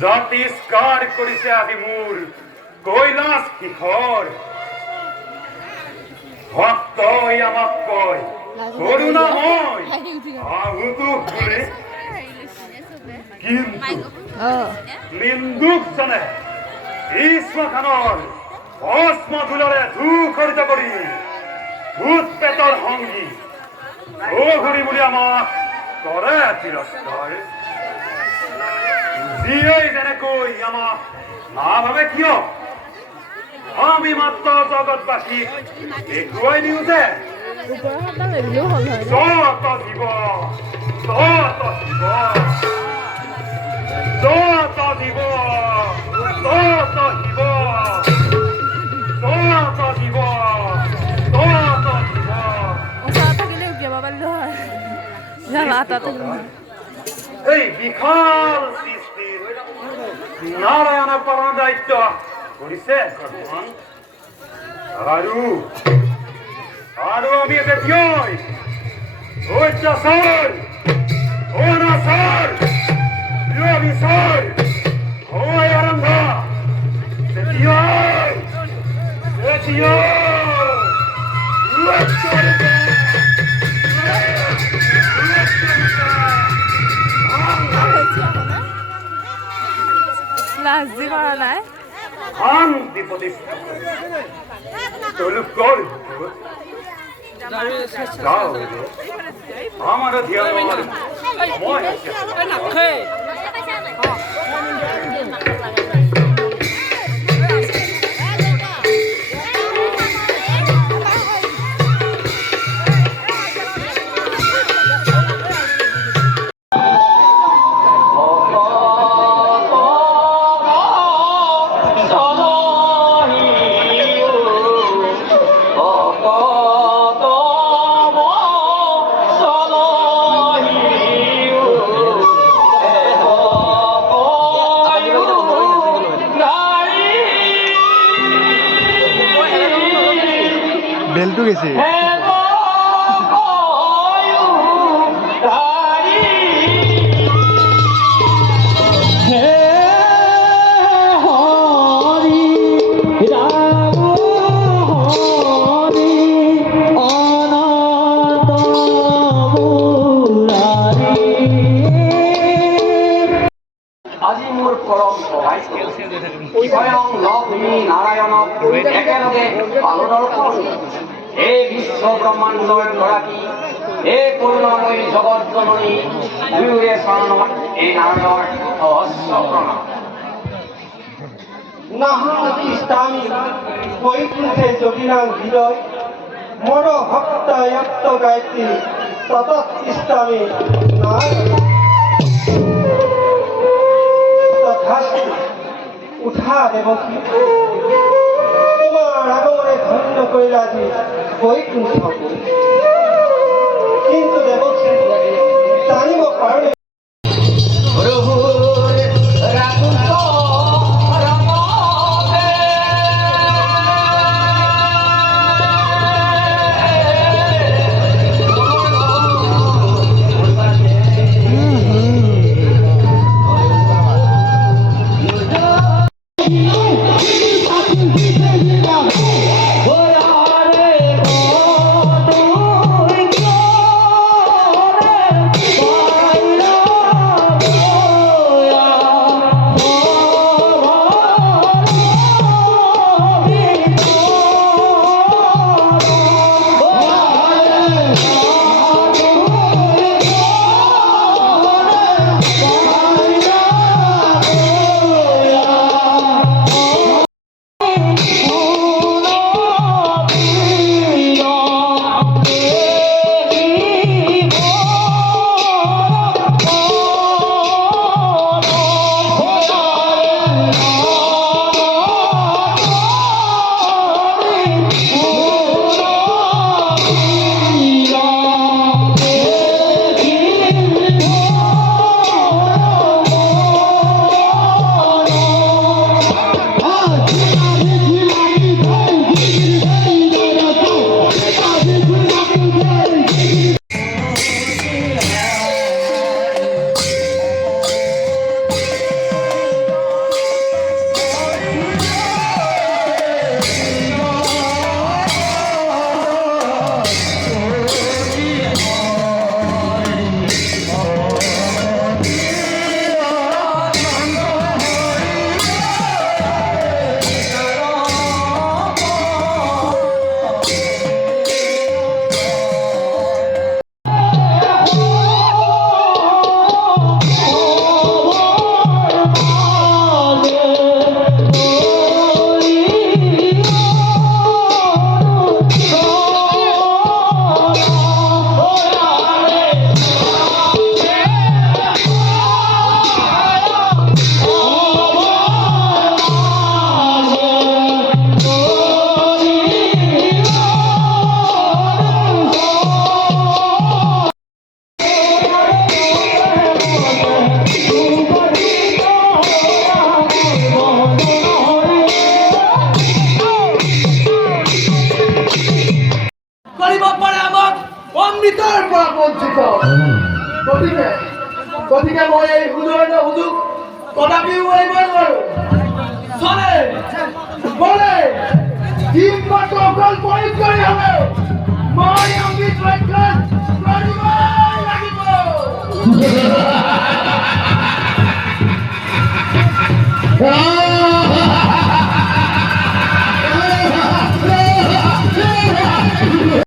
জাতিষ্কাৰ কৰিছে আজি মোৰ কৈলাশ শিখৰ ভক্তই আমাক কয় কৰুণাময় আহুতু কৰে কিন্তু নিন্দুকজনে ঈশ্বৰখনৰ ভস্ম ধূলৰে ধূসৰিত কৰি ভূত পেটৰ সংগী ঘূৰি বুলি আমাক কৰে তিৰস্কাৰ যিয়ে যেনেকৈ আমাক নাভাবে কিয় আমি মাত্ৰ জগতবাসী দেখুৱাই দিওঁ যে যত জীৱ তত শিৱ যত জীৱ তত শিৱ যত জীৱ তত শিৱ এই বিশাল সৃষ্টিৰ নাৰায়ণ পালন দায়িত্ব কৰিছে আৰু আমি বেটিয়ই অত্যাচাৰ অনাচাৰ বিৰবিচাৰ হয় আৰম্ভ বেটিয়ই শান্তি প্ৰতিষ্ঠা তেওঁলোকৰ আমাৰ ধ্যান বেলটো গেছে আজি মোৰ পৰম সৌভাগ্য স্বয়ং লক্ষ্মী নাৰায়ণক একেলগে পালনৰ ফল এই বিশ্ব ব্ৰহ্মাণ্ডৰ গৰাকী এই কৰুণাময়ী জগৎ জননী দুয়োৰে চৰণত এই নাৰায়ণৰ সহস্ৰ প্ৰণাম নাহাস্তামি বৈকুণ্ঠে যোগিনাং হৃদয় মন ভক্ত যক্ত গায়ত্রী ততস্তামি উঠা দেবকী তোমার আগমনে ধন্য করিলা যে বৈকুণ্ঠ কিন্তু দেবকী জানিব পারে Oh, গতিকে মই এই হুজুৰ তথাপিও এইবাৰ নোৱাৰো চলে বলে দিনটো অকল প্ৰয়োগ কৰি হবে মই অমৃত ৰক্ষণ কৰিবই লাগিব